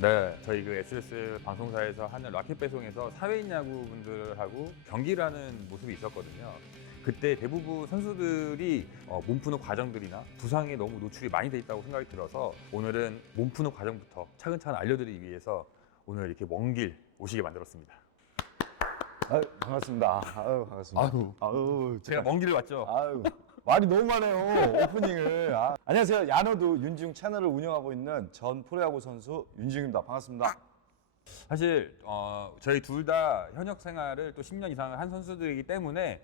네, 저희 그 SBS 방송사에서 하는 라켓 배송에서 사회인 야구분들하고 경기를 하는 모습이 있었거든요. 그때 대부분 선수들이 몸 푸는 과정들이나 부상에 너무 노출이 많이 돼 있다고 생각이 들어서 오늘은 몸 푸는 과정부터 차근차근 알려드리기 위해서 오늘 이렇게 먼 길 오시게 만들었습니다. 아유, 반갑습니다. 아유, 반갑습니다. 아유, 제가 먼 길을 왔죠. 아유, 말이 너무 많아요. 오프닝을. 안녕하세요. 야노드 윤지웅 채널을 운영하고 있는 전 프로야구 선수 윤지웅입니다. 반갑습니다. 사실 저희 둘 다 현역 생활을 또 10년 이상을 한 선수들이기 때문에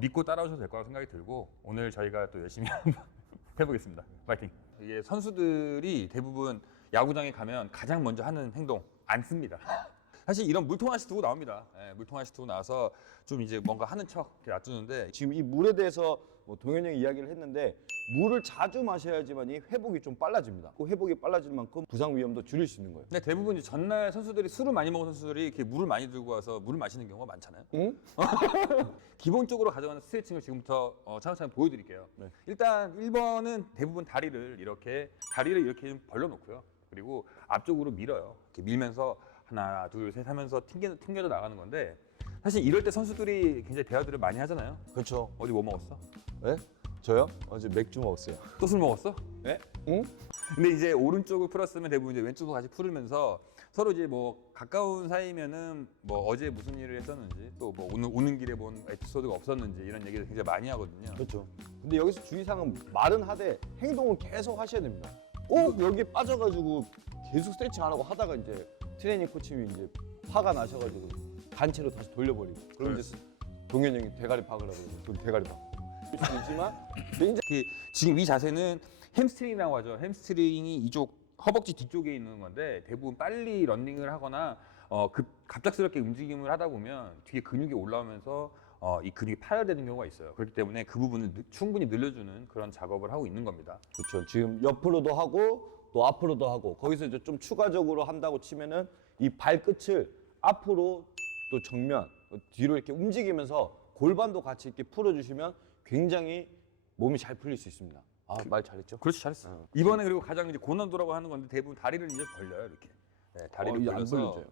믿고 따라오셔도 될 거라고 생각이 들고 오늘 저희가 또 열심히 한번 해보겠습니다. 파이팅! 이게 선수들이 대부분 야구장에 가면 가장 먼저 하는 행동 안 씁니다. 사실 이런 물통 하나씩 두고 나옵니다. 네, 물통 하나씩 두고 나와서 좀 이제 뭔가 하는 척 이렇게 놔두는데 지금 이 물에 대해서 뭐 동현이 형이 이야기를 했는데 물을 자주 마셔야지만이 회복이 좀 빨라집니다. 그 회복이 빨라질 만큼 부상 위험도 줄일 수 있는 거예요. 근데 대부분 이제 전날 선수들이 술을 많이 먹은 선수들이 이렇게 물을 많이 들고 와서 물을 마시는 경우가 많잖아요. 응? 기본적으로 가져가는 스트레칭을 지금부터 차근차근 보여드릴게요. 네. 일단 1번은 대부분 다리를 이렇게 좀 벌려놓고요. 그리고 앞쪽으로 밀어요. 이렇게 밀면서 하나, 둘, 셋 하면서 튕겨져 나가는 건데 사실 이럴 때 선수들이 굉장히 대화들을 많이 하잖아요. 그렇죠. 어디 뭐 먹었어? 네? 저요? 어제 맥주 먹었어요. 또 술 먹었어? 네? 응? 근데 이제 오른쪽을 풀었으면 대부분 이제 왼쪽도 같이 풀으면서 서로 이제 뭐 가까운 사이면은 뭐 어제 무슨 일을 했었는지 또 뭐 오는 길에 본 에피소드가 없었는지 이런 얘기를 굉장히 많이 하거든요. 그렇죠. 근데 여기서 주의사항은 말은 하되 행동을 계속 하셔야 됩니다. 꼭 여기에 빠져가지고 계속 스트레칭 안 하고 하다가 이제 트레이닝 코치님이 이제 화가 나셔가지고 단체로 다시 돌려버리고 그럼 이제 동현이 형이 대가리 박으라고 그러고 둘이 대가리 박. 그럴 수도 있지만 굉장히 지금 이 자세는 햄스트링이라고 하죠. 햄스트링이 이쪽 허벅지 뒤쪽에 있는 건데 대부분 빨리 런닝을 하거나 갑작스럽게 움직임을 하다 보면 뒤에 근육이 올라오면서 이 근육이 파열되는 경우가 있어요. 그렇기 때문에 그 부분을 충분히 늘려주는 그런 작업을 하고 있는 겁니다. 그렇죠. 지금 옆으로도 하고 또 앞으로도 하고 거기서 이제 좀 추가적으로 한다고 치면은 이 발끝을 앞으로 또 정면 뒤로 이렇게 움직이면서 골반도 같이 이렇게 풀어주시면 굉장히 몸이 잘 풀릴 수 있습니다. 말 잘했죠? 그렇지, 잘했어. 이번에 그리고 가장 이제 고난도라고 하는 건데 대부분 다리를 이제 벌려요, 이렇게. 네, 다리를 이게 안 벌려서. 벌려져요.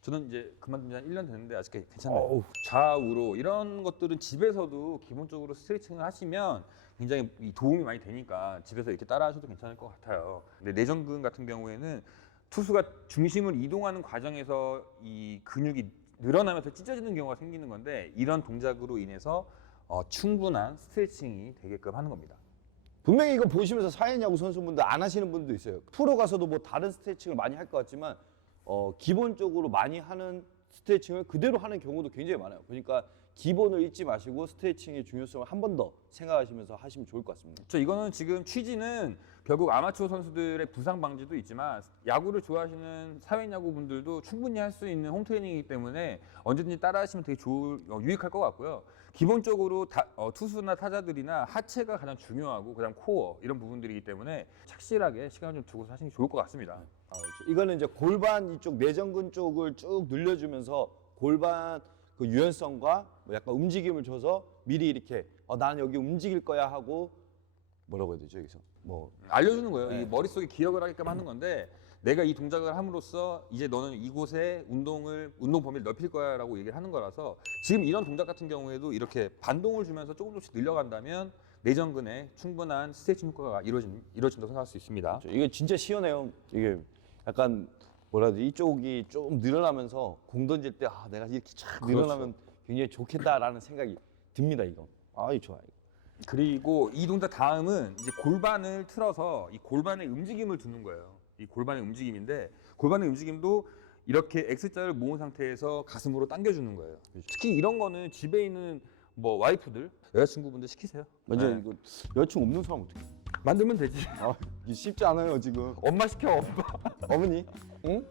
저는 이제 그만둔 지 한 1년 됐는데 아직 괜찮아요. 좌우로 이런 것들은 집에서도 기본적으로 스트레칭을 하시면 굉장히 도움이 많이 되니까 집에서 이렇게 따라 하셔도 괜찮을 것 같아요. 근데 내전근 같은 경우에는 투수가 중심을 이동하는 과정에서 이 근육이 늘어나면서 찢어지는 경우가 생기는 건데 이런 동작으로 인해서 충분한 스트레칭이 되게끔 하는 겁니다. 분명히 이거 보시면서 사회인 야구 선수분들 안 하시는 분도 있어요. 프로 가서도 뭐 다른 스트레칭을 많이 할 것 같지만 기본적으로 많이 하는 스트레칭을 그대로 하는 경우도 굉장히 많아요. 그러니까 기본을 잊지 마시고 스트레칭의 중요성을 한 번 더 생각하시면서 하시면 좋을 것 같습니다. 이거는 지금 취지는 결국 아마추어 선수들의 부상 방지도 있지만 야구를 좋아하시는 사회인 야구분들도 충분히 할 수 있는 홈트레이닝이기 때문에 언제든지 따라하시면 되게 유익할 것 같고요. 기본적으로 투수나 타자들이나 하체가 가장 중요하고 그다음 코어 이런 부분들이기 때문에 착실하게 시간을 좀 두고서 하시는 게 좋을 것 같습니다. 그렇죠. 이거는 이제 골반 이쪽 내전근 쪽을 쭉 늘려주면서 골반 그 유연성과 뭐 약간 움직임을 줘서 미리 이렇게 나는 여기 움직일 거야 하고 뭐라고 해야 되죠 여기서 뭐 알려주는 거예요. 이 머릿속에 기억을 하게끔 하는 건데 내가 이 동작을 함으로써 이제 너는 이곳에 운동 범위를 넓힐 거야 라고 얘기를 하는 거라서 지금 이런 동작 같은 경우에도 이렇게 반동을 주면서 조금씩 늘려간다면 내전근에 충분한 스트레칭 효과가 이루어진다고 생각할 수 있습니다. 그렇죠. 이게 진짜 시원해요. 이게 약간 뭐라 해야 되지 이쪽이 좀 늘어나면서 공 던질 때 내가 이렇게 쫙 늘어나면 굉장히 좋겠다라는 생각이 듭니다. 이거 이거 좋아요. 그리고 이 동작 다음은 이제 골반을 틀어서 이 골반의 움직임을 두는 거예요. 이 골반의 움직임인데 골반의 움직임도 이렇게 X자를 모은 상태에서 가슴으로 당겨주는 거예요. 특히 이런 거는 집에 있는 뭐 와이프들, 여자친구분들 시키세요. 먼저 네. 이거 여자친구 없는 사람 어떻게? 만들면 되지. 이게 쉽지 않아요 지금. 엄마 시켜, 엄마. 어머니? 응?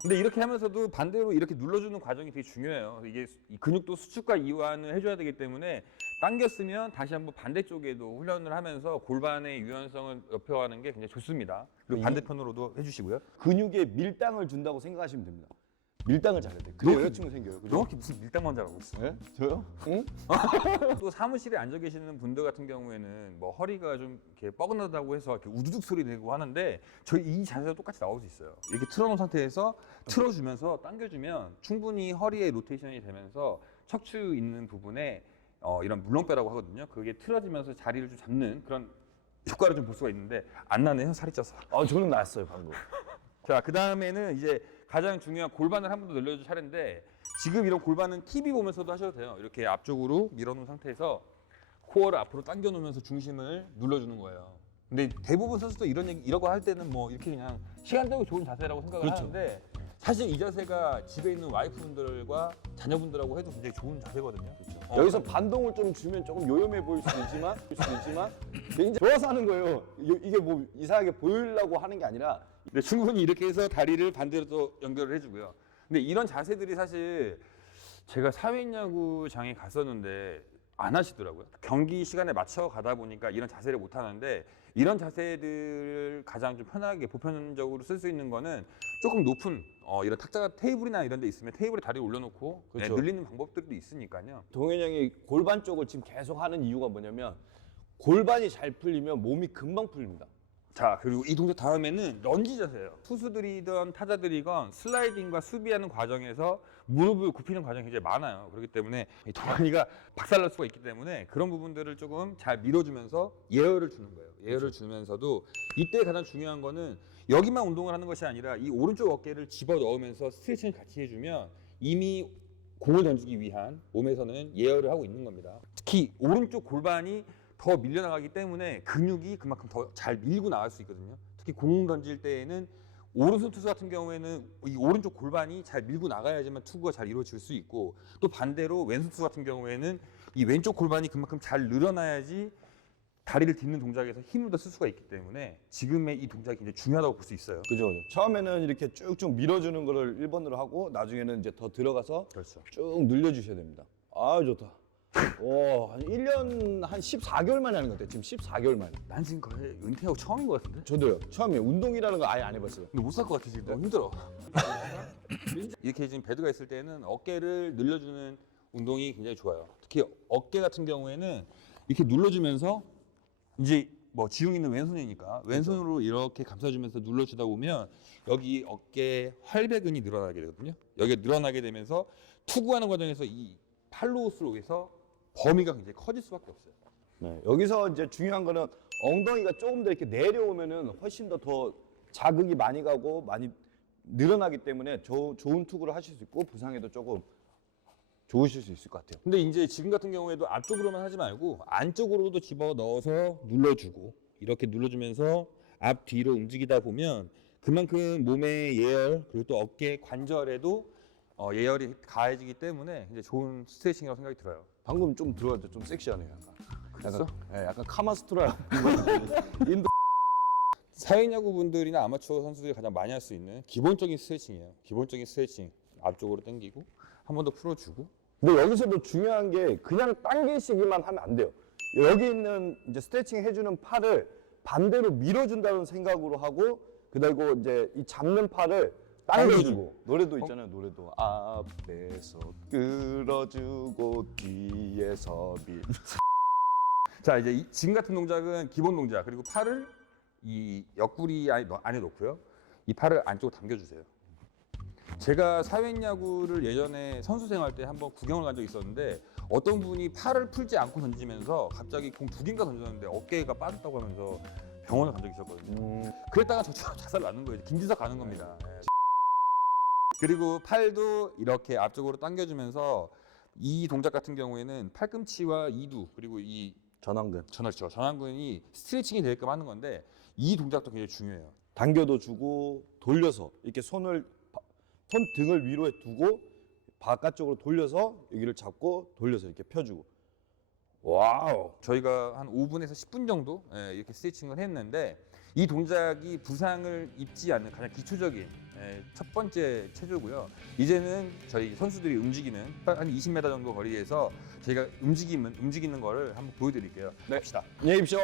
근데 이렇게 하면서도 반대로 이렇게 눌러주는 과정이 되게 중요해요. 이게 이 근육도 수축과 이완을 해줘야 되기 때문에 당겼으면 다시 한번 반대쪽에도 훈련을 하면서 골반의 유연성을 높여가는 게 굉장히 좋습니다. 그리고 반대편으로도 해주시고요. 근육에 밀당을 준다고 생각하시면 됩니다. 밀당을 잘해야 돼. 그래 여자친구 생겨요. 너 그죠? 이렇게 무슨 밀당만 잘하고 있어? 네? 저요? 응? 또 사무실에 앉아 계시는 분들 같은 경우에는 뭐 허리가 좀 이렇게 뻐근하다고 해서 이렇게 우두둑 소리 내고 하는데 저희 이 자세가 똑같이 나올 수 있어요. 이렇게 틀어놓은 상태에서 틀어주면서 당겨주면 충분히 허리에 로테이션이 되면서 척추 있는 부분에 이런 물렁뼈라고 하거든요. 그게 틀어지면서 자리를 좀 잡는 그런 효과를 좀 볼 수가 있는데 안 나네요, 살이 쪄서. 저는 났어요 방금. 자, 그 다음에는 이제 가장 중요한 골반을 한 번 더 늘려줄 차례인데 지금 이런 골반은 TV 보면서도 하셔도 돼요. 이렇게 앞쪽으로 밀어놓은 상태에서 코어를 앞으로 당겨놓으면서 중심을 눌러주는 거예요. 근데 대부분 선수도 이러고 할 때는 뭐 이렇게 그냥 시간적으로 좋은 자세라고 생각을 그렇죠. 하는데 사실 이 자세가 집에 있는 와이프분들과 자녀분들하고 해도 굉장히 좋은 자세거든요. 그렇죠. 여기서 반동을 좀 주면 조금 요염해 보일 수도 있지만 굉장히 좋아서 하는 거예요. 이게 뭐 이상하게 보이려고 하는 게 아니라 근데 충분히 이렇게 해서 다리를 반대로 또 연결을 해주고요. 근데 이런 자세들이 사실 제가 사회인야구장에 갔었는데 안 하시더라고요. 경기 시간에 맞춰 가다 보니까 이런 자세를 못 하는데 이런 자세들을 가장 좀 편하게 보편적으로 쓸 수 있는 거는 조금 높은 이런 탁자 테이블이나 이런 데 있으면 테이블에 다리 올려놓고 그렇죠. 늘리는 방법들도 있으니까요. 동현이 형이 골반 쪽을 지금 계속 하는 이유가 뭐냐면 골반이 잘 풀리면 몸이 금방 풀립니다. 자, 그리고 이 동작 다음에는 런지 자세예요. 투수들이든 타자들이건 슬라이딩과 수비하는 과정에서 무릎을 굽히는 과정이 굉장히 많아요. 그렇기 때문에 이 동현이가 박살날 수가 있기 때문에 그런 부분들을 조금 잘 밀어주면서 예열을 주는 거예요. 예열을 주면서도 이때 가장 중요한 거는 여기만 운동을 하는 것이 아니라 이 오른쪽 어깨를 집어 넣으면서 스트레칭을 같이 해주면 이미 공을 던지기 위한 몸에서는 예열을 하고 있는 겁니다. 특히 오른쪽 골반이 더 밀려나가기 때문에 근육이 그만큼 더 잘 밀고 나갈 수 있거든요. 특히 공 던질 때에는 오른손 투수 같은 경우에는 이 오른쪽 골반이 잘 밀고 나가야지만 투구가 잘 이루어질 수 있고 또 반대로 왼손 투수 같은 경우에는 이 왼쪽 골반이 그만큼 잘 늘어나야지 다리를 딛는 동작에서 힘을 더 쓸 수가 있기 때문에 지금의 이 동작이 굉장히 중요하다고 볼 수 있어요. 그죠. 처음에는 이렇게 쭉쭉 밀어주는 거를 1번으로 하고 나중에는 이제 더 들어가서 그렇죠. 쭉 늘려주셔야 됩니다. 아 좋다. 한 1년 한 14개월 만에 하는 것 같아요. 지금 14개월 만에. 난 지금 거의 은퇴하고 처음인 것 같은데? 저도요. 처음에 운동이라는 거 아예 안 해봤어요. 근데 못 살 것 같아 지금 너무 힘들어. 이렇게 지금 배드가 있을 때는 어깨를 늘려주는 운동이 굉장히 좋아요. 특히 어깨 같은 경우에는 이렇게 눌러주면서 이제 뭐 지웅이는 왼손이니까 왼손으로 이렇게 감싸주면서 눌러주다 보면 여기 어깨 활배근이 늘어나게 되거든요. 여기가 늘어나게 되면서 투구하는 과정에서 이 팔로우스로에서 범위가 굉장히 커질 수밖에 없어요. 네, 여기서 이제 중요한 거는 엉덩이가 조금 더 이렇게 내려오면은 훨씬 더 자극이 많이 가고 많이 늘어나기 때문에 좋은 투구를 하실 수 있고 부상에도 조금 좋으실 수 있을 것 같아요. 근데 이제 지금 같은 경우에도 앞쪽으로만 하지 말고 안쪽으로도 집어 넣어서 눌러주고 이렇게 눌러주면서 앞 뒤로 움직이다 보면 그만큼 몸의 예열 그리고 또 어깨 관절에도 예열이 가해지기 때문에 이제 좋은 스트레칭이라고 생각이 들어요. 방금 좀 들어왔죠. 좀 섹시하네요. 그랬어? 약간 카마스트라. 인도. 사회야구 분들이나 아마추어 선수들이 가장 많이 할 수 있는 기본적인 스트레칭이에요. 기본적인 스트레칭 앞쪽으로 당기고 한 번 더 풀어주고. 근데 여기서도 중요한 게 그냥 당기시기만 하면 안 돼요. 여기 있는 이제 스트레칭 해주는 팔을 반대로 밀어준다는 생각으로 하고 그리고 이제 이 잡는 팔을 당겨주고 노래도 있잖아요. 노래도 앞에서 끌어주고 뒤에서 밀. 자 이제 지금 같은 동작은 기본 동작 그리고 팔을 이 옆구리 안에 놓고요. 이 팔을 안쪽으로 당겨주세요. 제가 사회야구를 예전에 선수 생활 때 한번 구경을 간 적이 있었는데 어떤 분이 팔을 풀지 않고 던지면서 갑자기 공 2개인가 던졌는데 어깨가 빠졌다고 하면서 병원을 간 적이 있었거든요. 그랬다가 저처럼 자살 나는 거예요. 김지석 가는 겁니다. 그리고 팔도 이렇게 앞쪽으로 당겨주면서 이 동작 같은 경우에는 팔꿈치와 이두 그리고 이 전완근이 스트레칭이 되게끔 하는 건데 이 동작도 굉장히 중요해요. 당겨도 주고 돌려서 이렇게 손 등을 위로에 두고 바깥쪽으로 돌려서 여기를 잡고 돌려서 이렇게 펴주고. 와우. 저희가 한 5분에서 10분 정도 이렇게 스트레칭을 했는데 이 동작이 부상을 입지 않는 가장 기초적인 첫 번째 체조고요. 이제는 저희 선수들이 움직이는 한 20m 정도 거리에서 저희가 움직이는 거를 한번 보여드릴게요. 네. 갑시다. 안녕히 계십시오.